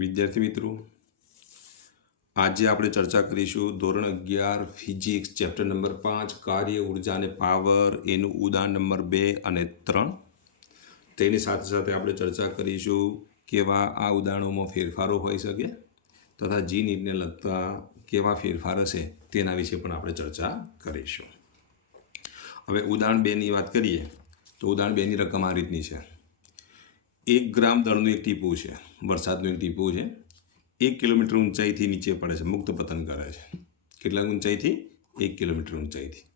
વિદ્યાર્થી મિત્રો, આજે આપણે ચર્ચા કરીશું ધોરણ અગિયાર ફિઝિક્સ ચેપ્ટર નંબર પાંચ, કાર્ય ઊર્જા અને પાવર, એનું ઉદાહરણ નંબર બે અને ત્રણ. તેની સાથે સાથે આપણે ચર્ચા કરીશું કેવા આ ઉદાહરણોમાં ફેરફારો હોઈ શકે તથા જી નીટને લગતા કેવા ફેરફાર હશે તેના વિશે પણ આપણે ચર્ચા કરીશું. હવે ઉદાહરણ બેની વાત કરીએ તો ઉદાહરણ બેની રકમ આ રીતની છે. એક ગ્રામ દળનું એક ટીપું છે, વરસાદનું એક ટીપું છે. એક કિલોમીટર ઊંચાઈથી નીચે પડે છે, મુક્ત પતન કરે છે. કેટલા ઊંચાઈથી? એક કિલોમીટર ઊંચાઈથી.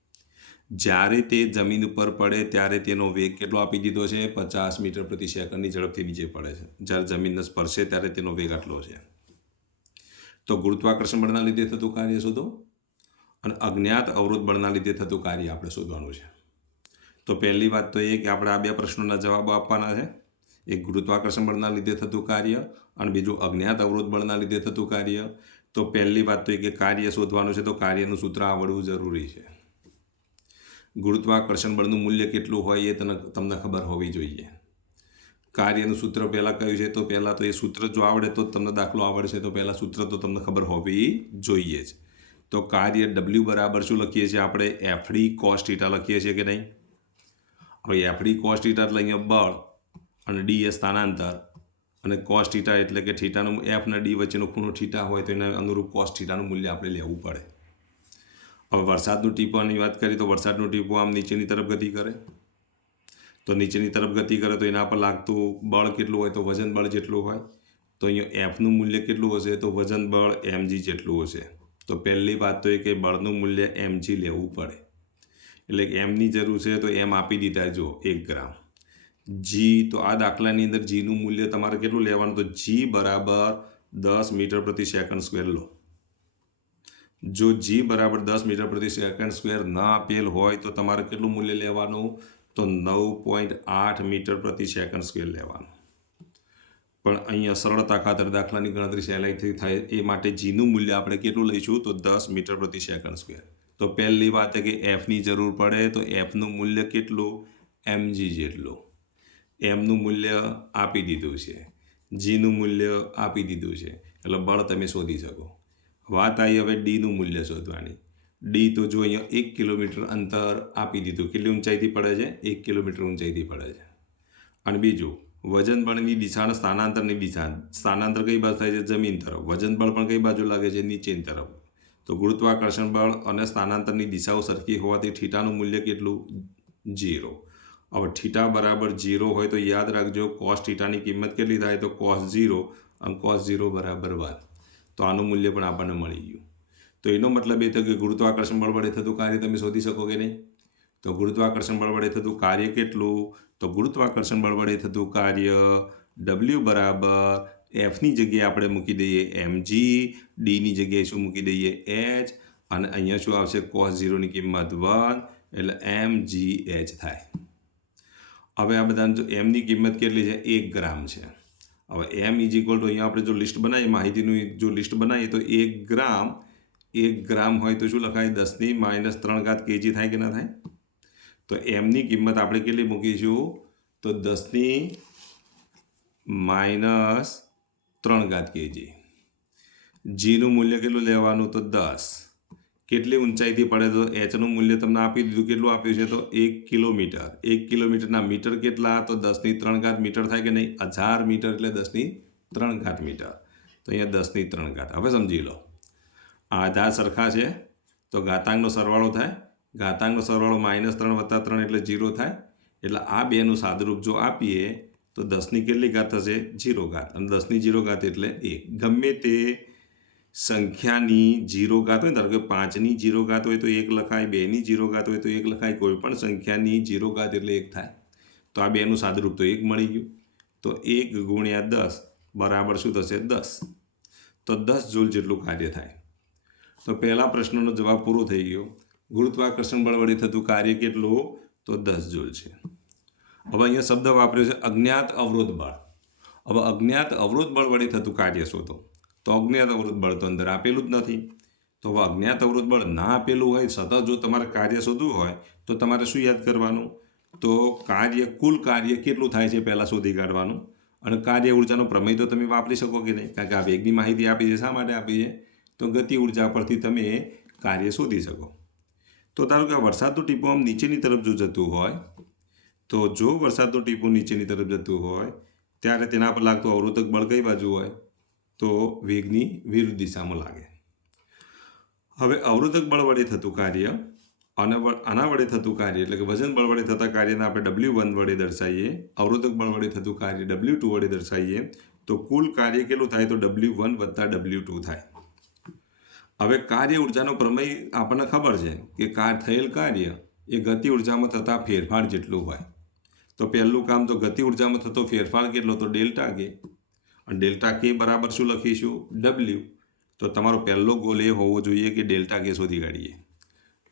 જ્યારે તે જમીન ઉપર પડે, ત્યારે તેનો વેગ કેટલો આપી દીધો છે? પચાસ મીટર પ્રતિ સેકન્ડની ઝડપથી નીચે પડે છે. જ્યારે જમીનને સ્પર્શે ત્યારે તેનો વેગ આટલો છે. તો ગુરુત્વાકર્ષણ બળના લીધે થતું કાર્ય શોધો અને અજ્ઞાત અવરોધ બળના લીધે થતું કાર્ય આપણે શોધવાનું છે. તો પહેલી વાત તો એ કે આપણે આ બે પ્રશ્નોના જવાબો આપવાના છે. એક ગુરુત્વાકર્ષણ બળના લીધે થતું કાર્ય અને બીજું અજ્ઞાત અવરોધ બળના લીધે થતું કાર્ય. તો પહેલી વાત તો એ કે કાર્ય શોધવાનું છે તો કાર્યનું સૂત્ર આવડવું જરૂરી છે. ગુરુત્વાકર્ષણ બળનું મૂલ્ય કેટલું હોય એ તને તમને ખબર હોવી જોઈએ. કાર્યનું સૂત્ર પહેલાં કયું છે? તો પહેલાં તો એ સૂત્ર જો આવડે તો તમને દાખલો આવડશે. તો પહેલાં સૂત્ર તો તમને ખબર હોવી જોઈએ જ. તો કાર્ય ડબલ્યુ બરાબર શું લખીએ છીએ આપણે? એફડી કોસ્ટ થીટા લખીએ છીએ કે નહીં? હવે એફડી કોસ્ટ થીટા એટલે અહીંયા બળ અને ડી એ સ્થાનાંતર. અને કોસ થીટા એટલે કે થીટાનું એફ અને ડી વચ્ચેનો ખૂણો થીટા હોય તો એના અનુરૂપ કોસ થીટાનું મૂલ્ય આપણે લેવું પડે. હવે વરસાદનું ટીપાની વાત કરીએ તો વરસાદનું ટીપું આમ નીચેની તરફ ગતિ કરે. તો નીચેની તરફ ગતિ કરે તો એના પર લાગતું બળ કેટલું હોય તો વજન બળ જેટલું હોય. તો અહીંયા એફનું મૂલ્ય કેટલું હશે તો વજન બળ એમજી જેટલું હશે. તો પહેલી વાત તો એ કે બળનું મૂલ્ય એમજી લેવું પડે. એટલે એમની જરૂર છે તો એમ આપી દીધા જો એક ગ્રામ. જી, તો આ દાખલાની અંદર જીનું મૂલ્ય તમારે કેટલું લેવાનું? તો જી બરાબર દસ મીટર પ્રતિ સેકન્ડ સ્ક્વેર લો. જો જી બરાબર દસ મીટર પ્રતિ સેકન્ડ સ્ક્વેર ના આપેલ હોય તો તમારે કેટલું મૂલ્ય લેવાનું? તો નવ પોઈન્ટ આઠ મીટર પ્રતિ સેકન્ડ સ્ક્વેર લેવાનું. પણ અહીંયા સરળતા ખાતર દાખલાની ગણતરી સહેલાઈથી થાય એ માટે જીનું મૂલ્ય આપણે કેટલું લઈશું? તો દસ મીટર પ્રતિ સેકન્ડ સ્ક્વેર. તો પહેલી વાત કે એફની જરૂર પડે, તો એફનું મૂલ્ય કેટલું? એમજી જેટલું. એમનું મૂલ્ય આપી દીધું છે. જીનું મૂલ્ય આપી દીધું છે. એટલે બળ તમે શોધી શકો. વાત આવી હવે ડીનું મૂલ્ય શોધવાની. ડી તો જો અહીંયા એક કિલોમીટર અંતર આપી દીધું, કેટલી ઊંચાઈથી પડે છે? એક કિલોમીટર ઊંચાઈથી પડે છે. અને બીજું, વજન બળની દિશાના સ્થાનાંતરની દિશા. સ્થાનાંતર કઈ બાજુ થાય છે? જમીન તરફ. વજન બળ પણ કઈ બાજુ લાગે છે? નીચેની તરફ. તો ગુરુત્વાકર્ષણ બળ અને સ્થાનાંતરની દિશાઓ સરખી હોવાથી થીટાનું મૂલ્ય કેટલું? જીરો હવે થીટા બરાબર ઝીરો હોય તો યાદ રાખજો કોસ થીટાની કિંમત કેટલી થાય તો કોસ ઝીરો અને કોસ ઝીરો બરાબર વન તો આનું મૂલ્ય પણ આપણને મળી ગયું. તો એનો મતલબ એ થયો કે ગુરુત્વાકર્ષણ બળ વડે થતું કાર્ય તમે શોધી શકો કે નહીં? તો ગુરુત્વાકર્ષણ બળ વડે થતું કાર્ય કેટલું? તો ગુરુત્વાકર્ષણ બળ વડે થતું કાર્ય ડબલ્યુ બરાબર એફની જગ્યાએ આપણે મૂકી દઈએ એમજી ડીની જગ્યાએ શું મૂકી દઈએ? એચ અને અહીંયા શું આવશે? કોસ ઝીરોની કિંમત વન એટલે એમ જી એચ થાય. હવે આ બધાને જો એમની કિંમત કેટલી છે? એક ગ્રામ છે. હવે એમ ઇઝ ઇક્વલ ટુ અહીંયા આપણે જો લિસ્ટ બનાવીએ, માહિતીનું જો લિસ્ટ બનાવીએ, તો એક ગ્રામ એક ગ્રામ હોય તો શું લખાય? દસની માઇનસ ત્રણ ઘાત કેજી થાય કે ના થાય? તો એમની કિંમત આપણે કેટલી મૂકીશું? તો દસની માઇનસ ત્રણ ઘાત કેજી જીનું મૂલ્ય કેટલું લેવાનું? તો દસ. કેટલી ઊંચાઈથી પડે તો એચનું મૂલ્ય તમને આપી દીધું. કેટલું આપ્યું છે તો એક કિલોમીટર. એક કિલોમીટરના મીટર કેટલા? તો દસની ત્રણ ઘાત મીટર થાય કે નહીં? હજાર મીટર એટલે દસની ત્રણ ઘાત મીટર. તો અહીંયા દસની ત્રણ ઘાત. હવે સમજી લો. આ આધાર સરખા છે. તો ઘાતાંકનો સરવાળો થાય. ઘાતાંકનો સરવાળો માઇનસ ત્રણ વત્તા ત્રણ એટલે જીરો થાય. એટલે આ બેનું સાદરૂપ જો આપીએ, તો દસની કેટલી ઘાત થશે? જીરો ઘાત. અને દસની જીરો ઘાત એટલે એક. ગમે તે સંખ્યાની જીરો ઘાત હોય, ધારો કે પાંચની જીરો ઘાત હોય તો એક લખાય, બેની જીરો ઘાત હોય તો એક લખાય, કોઈ પણ સંખ્યાની જીરો ઘાત એટલે એક થાય. તો આ બેનું સાદુરૂપ તો એક મળી ગયું. તો એક ગુણ્યા દસ બરાબર શું થશે? દસ. તો દસ જૂલ જેટલું કાર્ય થાય. તો પહેલા પ્રશ્નનો જવાબ પૂરો થઈ ગયો. ગુરુત્વાકર્ષણ બળ વડે થતું કાર્ય કેટલું? તો દસ જૂલ છે. હવે અહીંયા શબ્દ વાપર્યો છે અજ્ઞાત અવરોધ બળ. હવે અજ્ઞાત અવરોધ બળ વડે થતું કાર્ય શોધો. તો અજ્ઞાત અવરોધ બળ તો અંદર આપેલું જ નથી. તો હવે અજ્ઞાત અવરોધ બળ ના આપેલું હોય, સતત જો તમારે કાર્ય શોધવું હોય, તો તમારે શું યાદ કરવાનું? તો કાર્ય, કુલ કાર્ય કેટલું થાય છે પહેલાં શોધી કાઢવાનું? અને કાર્ય ઉર્જાનો પ્રમેય તો તમે વાપરી શકો કે નહીં? કારણ કે આ વેગની માહિતી આપી છે, શા માટે આપી છે? તો ગતિ ઊર્જા પરથી તમે કાર્ય શોધી શકો. તો ધારો કે વરસાદનું ટીપું આમ નીચેની તરફ જો જતું હોય, તો જો વરસાદનું ટીપું નીચેની તરફ જતું હોય, ત્યારે તેના પર લાગતું અવરોધક બળ કઈ બાજુ હોય? તો વેગની વિરુદ્ધ દિશામાં લાગે. હવે અવરોધક બળ વડે થતું કાર્ય અને આના વડે થતું કાર્ય એટલે કે વજન બળ વડે થતા કાર્યને આપણે ડબલ્યુ વન વડે દર્શાવીએ, અવરોધક બળ વડે થતું કાર્ય ડબલ્યુ ટુ વડે દર્શાવીએ, તો કુલ કાર્ય કેટલું થાય? તો ડબલ્યુ વન વત્તા ડબલ્યુ ટુ થાય. હવે કાર્ય ઉર્જાનો પ્રમેય આપણને ખબર છે કે કાર, થયેલ કાર્ય એ ગતિ ઉર્જામાં થતા ફેરફાર જેટલું હોય. તો પહેલું કામ તો ગતિ ઉર્જામાં થતો ફેરફાર કેટલો? તો ડેલ્ટા કે ડેલ્ટા કે બરાબર શું લખીશું ડબલ્યુ તો તમારો પહેલો ગોલ એ હોવો જોઈએ કે ડેલ્ટા કે શોધી કાઢીએ.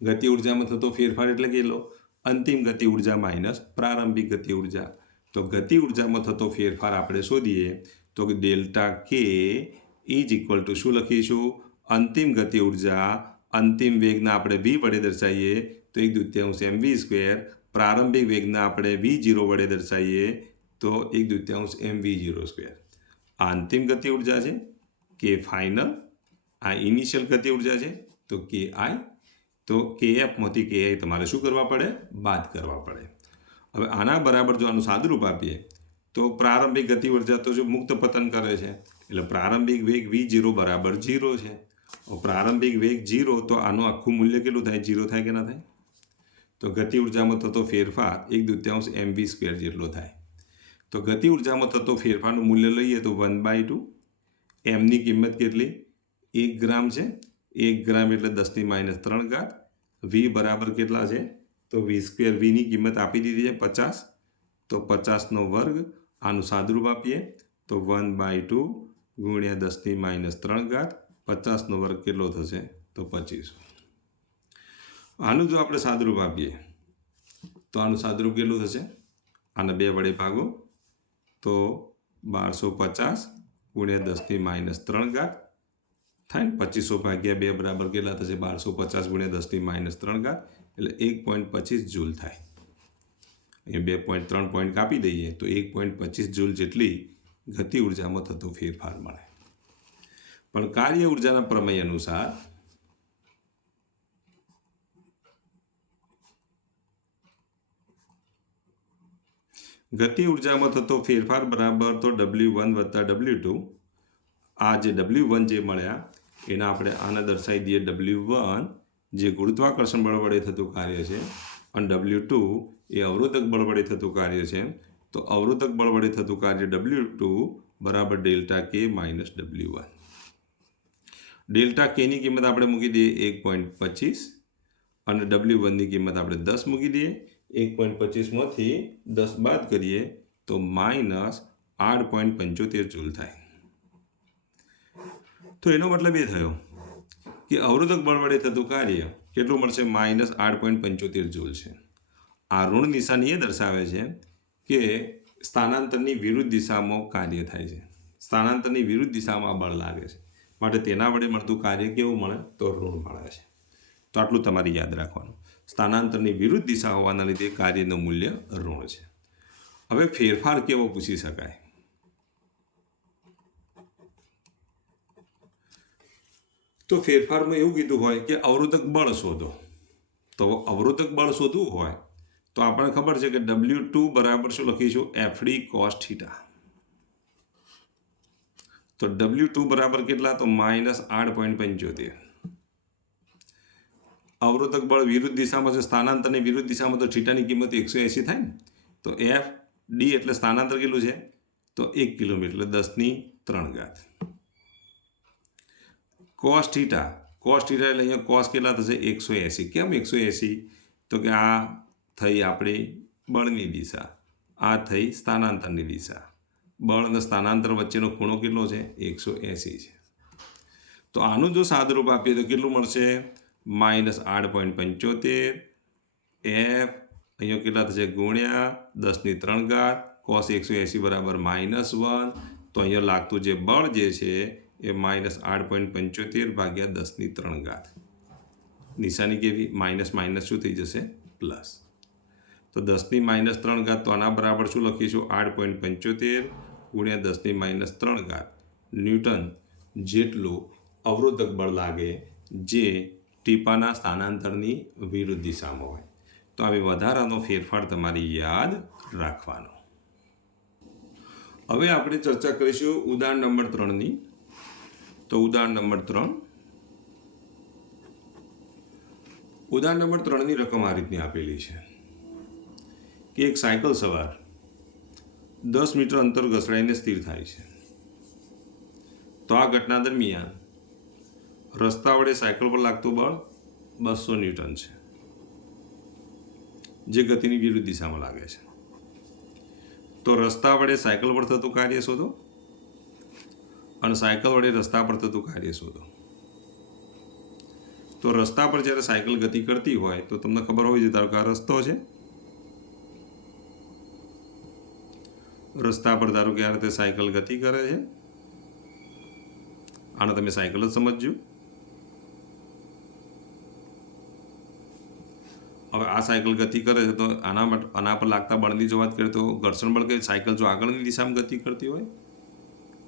ગતિ ઉર્જામાં થતો ફેરફાર એટલે કેટલો અંતિમ ગતિ ઊર્જા માઇનસ પ્રારંભિક ગતિ ઊર્જા. તો ગતિ ઉર્જામાં થતો ફેરફાર આપણે શોધીએ તો કે ડેલ્ટા કે ઇઝ ઇક્વલ ટુ શું લખીશું અંતિમ ગતિ ઊર્જા, અંતિમ વેગના આપણે વી વડે દર્શાવીએ તો એક દ્વિતીયાંશ એમ વી સ્ક્વેર પ્રારંભિક વેગના આપણે વી જીરો વડે દર્શાવીએ તો એક દ્વિતીયાંશ એમ વી જીરો સ્ક્વેર આ અંતિમ ગતિ ઊર્જા છે, કે ફાઇનલ આ ઇનિશિયલ ગતિ ઊર્જા છે, તો કે આઈ તો કે એફમાંથી કે આઈ તમારે શું કરવા પડે? બાદ કરવા પડે. હવે આના બરાબર જો આનું સાદુરૂપ આપીએ, તો પ્રારંભિક ગતિ ઊર્જા તો જો મુક્ત પતન કરે છે, એટલે પ્રારંભિક વેગ વી જીરો બરાબર જીરો છે. પ્રારંભિક વેગ જીરો તો આનું આખું મૂલ્ય કેટલું થાય? જીરો થાય કે ના થાય? તો ગતિ ઉર્જામાં થતો ફેરફાર એક દ્વિતીયાંશ એમ વી સ્ક્વેર જેટલો થાય. તો ગતિ ઉર્જામાં થતો ફેરફારનું મૂલ્ય લઈએ તો વન બાય ટુ એમની કિંમત કેટલી? એક ગ્રામ છે. એક ગ્રામ એટલે દસની માઇનસ ત્રણ ઘાત. વી બરાબર કેટલા છે? તો વી સ્ક્વેર વીની કિંમત આપી દીધી છે પચાસ. તો પચાસનો વર્ગ, આનું સાદુરૂપ આપીએ. તો વન બાય ટુ ગુણ્યા દસની માઇનસ ત્રણ ઘાત. પચાસનો વર્ગ કેટલો થશે? તો પચીસ. આનું જો આપણે સાદુરૂપ આપીએ, તો આનું સાદુરૂપ કેટલું થશે? આને બે વડે ભાગો. તો બારસો પચાસ ગુણ્યા દસની માઇનસ ત્રણ ઘાત થાય ને પચીસો ભાગ્યા બે બરાબર કેટલા થશે? બારસો પચાસ ગુણ્યા દસની માઇનસ ત્રણ ઘાત એટલે એક પોઈન્ટ પચીસ જૂલ થાય. અહીંયા બે પોઈન્ટ ત્રણ પોઈન્ટ કાપી દઈએ તો એક પોઈન્ટ પચીસ જૂલ જેટલી ગતિ ઉર્જામાં થતો ફેરફાર મળે. પણ કાર્ય ઉર્જાના પ્રમેય અનુસાર ગતિ ઉર્જામાં થતો ફેરફાર બરાબર તો ડબલ્યુ વન વત્તા ડબલ્યુ ટુ આ જે ડબલ્યુ વન જે મળ્યા, એના આપણે આને દર્શાવી દઈએ ડબલ્યુ વન જે ગુરુત્વાકર્ષણ બળ વડે થતું કાર્ય છે, અને ડબલ્યુ ટુ એ અવરોધક બળ વડે થતું કાર્ય છે. તો અવરોધક બળ વડે થતું કાર્ય ડબલ્યુ ટુ બરાબર delta K minus W one delta કેની કિંમત આપણે મૂકી દઈએ એક પોઈન્ટ પચીસ, અને ડબલ્યુ વનની કિંમત આપણે દસ મૂકી દઈએ. એક પોઈન્ટ પચીસમાંથી દસ બાદ કરીએ તો માઇનસ આઠ પોઈન્ટ પંચોતેર જૂલ થાય. તો એનો મતલબ એ થયો કે અવરોધક બળ વડે થતું કાર્ય કેટલું મળશે? માઇનસ આઠ પોઈન્ટ પંચોતેર જૂલ છે. આ ઋણ નિશાની એ દર્શાવે છે કે સ્થાનાંતરની વિરુદ્ધ દિશામાં કાર્ય થાય છે. સ્થાનાંતરની વિરુદ્ધ દિશામાં બળ લાગે છે. માટે તેના વડે મળતું કાર્ય કેવું મળે? તો ઋણ મળે છે. તો આટલું તમારે યાદ રાખવાનું. સ્થાનાંતરની વિરુદ્ધ દિશા હોવાના લીધે કાર્યનું મૂલ્ય ઋણ છે. હવે ફેરફાર કેવો પૂછી શકાય? તો ફેરફારમાં એવું કીધું હોય કે અવરોધક બળ શોધો. તો અવરોધક બળ શોધવું હોય તો આપણને ખબર છે કે ડબલ્યુ ટુ બરાબર શું લખીશું? એફડી કોસ થીટા તો ડબલ્યુ ટુ બરાબર કેટલા? તો માઇનસ આઠ પોઈન્ટ પંચોતેર. અવરોધક બળ વિરુદ્ધ દિશામાં છે, સ્થાનાંતરની વિરુદ્ધ દિશામાં તો થીટાની કિંમત એકસો એંસી થાય ને? તો એફ ડી એટલે સ્થાનાંતર કેટલું છે? તો એક કિલોમીટર, એટલે દસની ત્રણ ઘાત. કોસ થીટા કોસ થીટા એટલે અહીંયા કોસ કેટલા થશે? એકસો એંસી કેમ એકસો એંસી તો કે આ થઈ આપણી બળની દિશા, આ થઈ સ્થાનાંતરની દિશા. બળ અને સ્થાનાંતર વચ્ચેનો ખૂણો કેટલો છે? એકસો એંસી છે. તો આનું જો સાદરૂપ આપીએ તો કેટલું મળશે? માઇનસ આઠ પોઈન્ટ પંચોતેર, એફ, અહીંયા કેટલા થશે? ગુણ્યા દસની ત્રણ ઘાત કોસ એકસો એંસી બરાબર માઇનસ વન. તો અહીંયા લાગતું જે બળ જે છે એ માઇનસ આઠ પોઈન્ટ પંચોતેર ભાગ્યા દસની ત્રણ ઘાત. નિશાની કેવી? માઇનસ માઇનસ શું થઈ જશે? પ્લસ. તો દસની માઇનસ ત્રણ ઘાત, તો આના બરાબર શું લખીશું? આઠ પોઈન્ટ પંચોતેર ગુણ્યા દસની માઇનસ ત્રણ ઘાત. ન્યૂટન જેટલું અવરોધક બળ લાગે જે ટીપાના સ્થાનાંતરની વિરુદ્ધ દિશામાં હોય. તો આવી વધારાનો ફેરફાર તમારે યાદ રાખવાનો. હવે આપણે ચર્ચા કરીશું ઉદાહરણ નંબર ત્રણની. તો ઉદાહરણ નંબર ત્રણ. ઉદાહરણ નંબર ત્રણની રકમ આ રીતની આપેલી છે કે એક સાયકલ સવાર દસ મીટર અંતર ઘસડાઈને સ્થિર થાય છે. તો આ ઘટના દરમિયાન રસ્તા વડે સાયકલ પર લાગતું બળ બસો ન્યૂટન છે. જે ગતિની વિરુદ્ધ દિશામાં લાગે છે. તો રસ્તા વડે સાયકલ પર થતું કાર્ય શોધો અને સાયકલ વડે રસ્તા પર થતું કાર્ય શોધો. તો રસ્તા પર જ્યારે સાયકલ ગતિ કરતી હોય તો તમને ખબર હોવી જોઈએ ધારો કે આ રસ્તો છે. રસ્તા પર ધારો કે આ રીતે સાયકલ ગતિ કરે છે. આને તમે સાયકલ જ સમજજો. હવે આ સાયકલ ગતિ કરે છે તો આના માટે આના પર લાગતા બળની જો વાત કરીએ તો ઘર્ષણ બળ કે સાયકલ જો આગળની દિશામાં ગતિ કરતી હોય,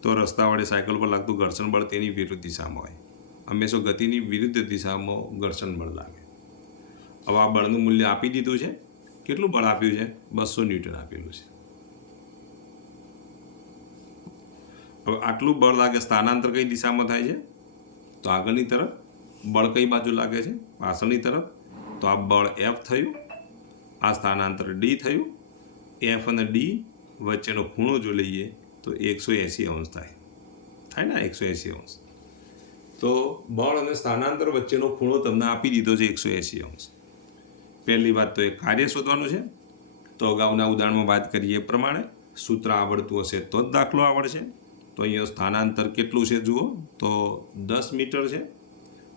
તો રસ્તા વડે સાયકલ પર લાગતું ઘર્ષણ બળ તેની વિરુદ્ધ દિશામાં હોય. હંમેશા ગતિની વિરુદ્ધ દિશામાં ઘર્ષણ બળ લાગે. હવે આ બળનું મૂલ્ય આપી દીધું છે. કેટલું બળ આપ્યું છે? બસો ન્યૂટન આપેલું છે. હવે આટલું બળ લાગે સ્થાનાંતર કઈ દિશામાં થાય છે? તો આગળની તરફ બળ કઈ બાજુ લાગે છે? પાછળની તરફ તો આ બળ એફ થયું, આ સ્થાનાંતર ડી થયું. એફ અને ડી વચ્ચેનો ખૂણો જો લઈએ તો એકસો એંસી અંશ થાય. થાય ને એકસો એંસી અંશ? તો બળ અને સ્થાનાંતર વચ્ચેનો ખૂણો તમને આપી દીધો છે એકસો એંસી અંશ. પહેલી વાત તો એ કાર્ય શોધવાનું છે. તો અગાઉના ઉદાહરણમાં વાત કરીએ એ પ્રમાણે, સૂત્ર આવડતું હશે તો જ દાખલો આવડશે. તો અહીંયા સ્થાનાંતર કેટલું છે જુઓ, તો દસ મીટર છે.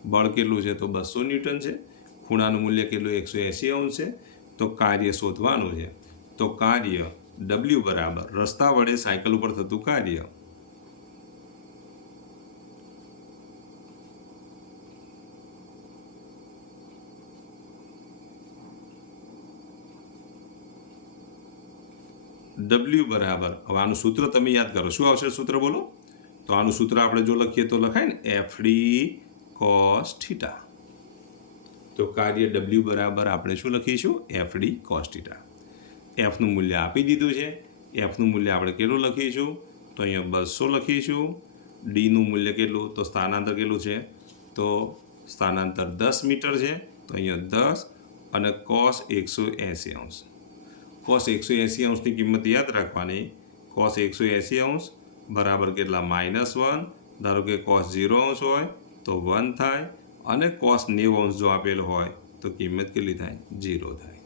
બળ કેટલું છે તો બસો ન્યૂટન છે. ખૂણાનું મૂલ્ય કેટલું? એકસો એંસી અંશ. છે તો કાર્ય શોધવાનું છે. તો કાર્ય ડબલ્યુ બરાબર. રસ્તા વડે સાયકલ ઉપર થતું કાર્ય. ડબલ્યુ બરાબર. હવે આનું સૂત્ર તમે યાદ કરો. શું આવશે સૂત્ર બોલો? તો આનું સૂત્ર આપણે જો લખીએ તો લખાય ને એફ ડી કોસ થીટા તો કાર્ય ડબલ્યુ બરાબર આપણે શું લખીશું? એફ ડી કોસ એફનું મૂલ્ય આપી દીધું છે. એફનું મૂલ્ય આપણે કેટલું લખીશું? તો અહીંયા બસો લખીશું. ડીનું મૂલ્ય કેટલું? તો સ્થાનાંતર કેટલું છે? તો સ્થાનાંતર દસ મીટર છે. તો અહીંયા દસ અને કોસ એકસો એંસી અંશ. કોસ એકસો એંસી અંશની કિંમત યાદ રાખવાની. કોસ એકસો એંસી અંશ બરાબર કેટલા? Minus one. ધારો કે કોસ ઝીરો અંશ હોય તો વન થાય. અને કોસ નેવું અંશ જો આપેલો હોય, તો કિંમત કેટલી થાય? ઝીરો થાય.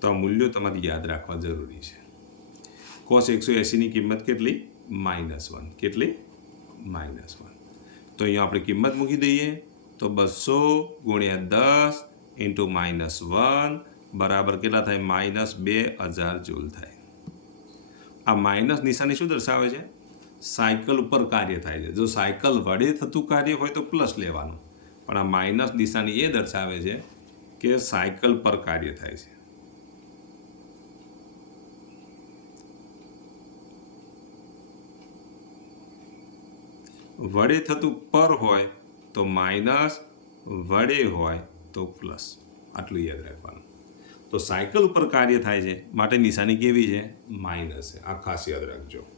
તો આ મૂલ્યો તમારે યાદ રાખવા જરૂરી છે. કોસ એકસો એંસીની કિંમત કેટલી? Minus one. કેટલી? Minus one. તો અહીંયા આપણે કિંમત મૂકી દઈએ. તો બસો ગુણ્યા દસ ઇન્ટુ માઇનસ વન બરાબર કેટલા થાય? માઇનસ બે હજાર જૂલ થાય. આ માઇનસ નિશાની શું દર્શાવે છે? સાયકલ ઉપર કાર્ય થાય છે. જો સાયકલ વડે થતું કાર્ય હોય તો પ્લસ લેવાનું. પણ આ માઇનસ નિશાની એ દર્શાવે છે કે સાયકલ પર કાર્ય થાય છે. વડે થતું પર હોય તો માઇનસ, વડે હોય તો પ્લસ. આટલું યાદ રાખવાનું. તો સાયકલ ઉપર કાર્ય થાય છે. માટે નિશાની કેવી છે? માઇનસ છે. આ ખાસ યાદ રાખજો.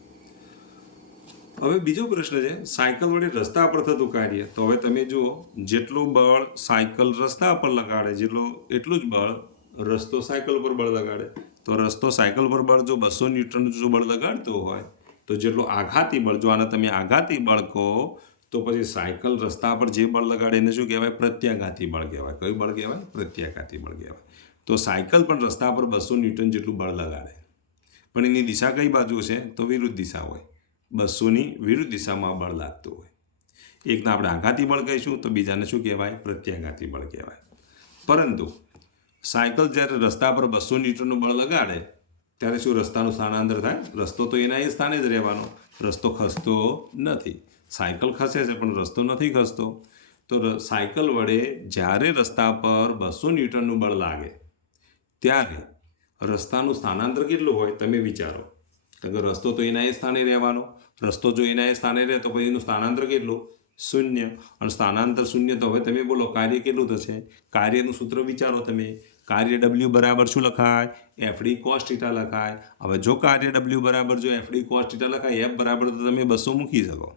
હવે બીજો પ્રશ્ન છે, સાયકલ વડે રસ્તા પર થતું કાર્ય. તો હવે તમે જુઓ, જેટલું બળ સાયકલ રસ્તા પર લગાડે, જેટલું, એટલું જ બળ રસ્તો સાયકલ પર બળ લગાડે. તો રસ્તો સાયકલ પર બળ જો બસો ન્યૂટન જો બળ લગાડતો હોય, તો જેટલું આઘાતી બળ, જો આને તમે આઘાતી બળ કહો, તો પછી સાયકલ રસ્તા પર જે બળ લગાડે, એને શું કહેવાય? પ્રત્યાઘાતી બળ કહેવાય. કયું બળ કહેવાય? પ્રત્યાઘાતી બળ કહેવાય. તો સાયકલ પણ રસ્તા પર બસો ન્યૂટન જેટલું બળ લગાડે. પણ એની દિશા કઈ બાજુ છે? તો વિરુદ્ધ દિશા હોય. બસોની વિરુદ્ધ દિશામાં બળ લાગતું હોય. એકને આપણે આઘાતી બળ કહીશું તો બીજાને શું કહેવાય? પ્રત્યાઘાતી બળ કહેવાય. પરંતુ સાયકલ જ્યારે રસ્તા પર બસો ન્યૂટનનું બળ લગાડે, ત્યારે શું રસ્તાનું સ્થાનાંતર થાય? રસ્તો તો એના એ સ્થાને જ રહેવાનો. રસ્તો ખસતો નથી. સાયકલ ખસે છે, પણ રસ્તો નથી ખસતો. તો સાયકલ વડે જ્યારે રસ્તા પર બસો ન્યૂટનનું બળ લાગે, ત્યારે રસ્તાનું સ્થાનાંતર કેટલું હોય? તમે વિચારો. કારણ કે રસ્તો તો એના એ સ્થાને રહેવાનો. રસ્તો જો એના એ સ્થાને રહે તો પછી એનું સ્થાનાંતર કેટલું? શૂન્ય. અને સ્થાનાંતર શૂન્ય તો હવે તમે બોલો કાર્ય કેટલું થશે? કાર્યનું સૂત્ર વિચારો તમે. કાર્ય ડબલ્યુ બરાબર શું લખાય? એફડી કોસ થીટા લખાય. હવે જો કાર્ય ડબલ્યુ બરાબર જો એફડી કોસ્ટ થીટા લખાય એફ બરાબર તો તમે બસો મૂકી શકો.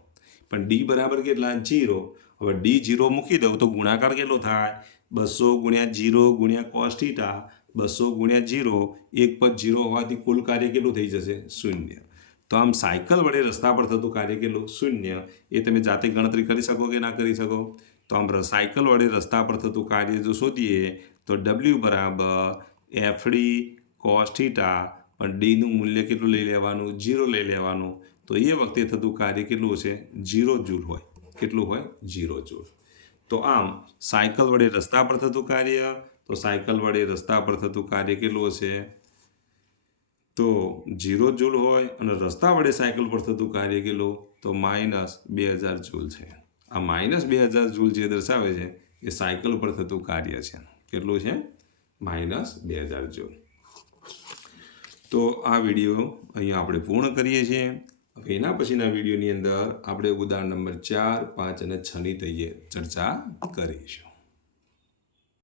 પણ ડી બરાબર કેટલા? જીરો હવે ડી જીરો મૂકી દઉં તો ગુણાકાર કેટલો થાય? બસો ગુણ્યા જીરો ગુણ્યા કોસ થીટા બસો ગુણ્યા જીરો, એક પદ જીરો હોવાથી કુલ કાર્ય કેટલું થઈ જશે? શૂન્ય. તો આમ સાયકલ વડે રસ્તા પર થતું કાર્ય કેટલું? શૂન્ય. એ તમે જાતે ગણતરી કરી શકો કે ના કરી શકો? તો આમ સાયકલ વડે રસ્તા પર થતું કાર્ય જો શોધીએ, તો ડબલ્યુ બરાબર એફડી કોસ્ટીટા પણ ડીનું મૂલ્ય કેટલું લઈ લેવાનું? જીરો લઈ લેવાનું. તો એ વખતે થતું કાર્ય કેટલું છે જીરો જૂલ હોય. કેટલું હોય? Zero joule. તો આમ સાયકલ વડે રસ્તા પર થતું કાર્ય તો સાયકલ વડે રસ્તા પર થતું કાર્ય કેટલું હશે? તો જીરો જૂલ હોય અને રસ્તા વડે સાયકલ પર થતું કાર્ય કેટલું? તો માઇનસ બે હજાર જૂલ છે. આ માઇનસ બે હજાર જૂલ જે દર્શાવે છે એ સાયકલ પર થતું કાર્ય છે. કેટલું છે? માઇનસ બે હજાર જૂલ. તો આ વીડિયો અહીંયા આપણે પૂર્ણ કરીએ છીએ. હવે એના પછીના વિડીયોની અંદર આપણે ઉદાહરણ નંબર ચાર, પાંચ અને છની તૈયાર ચર્ચા કરીશું.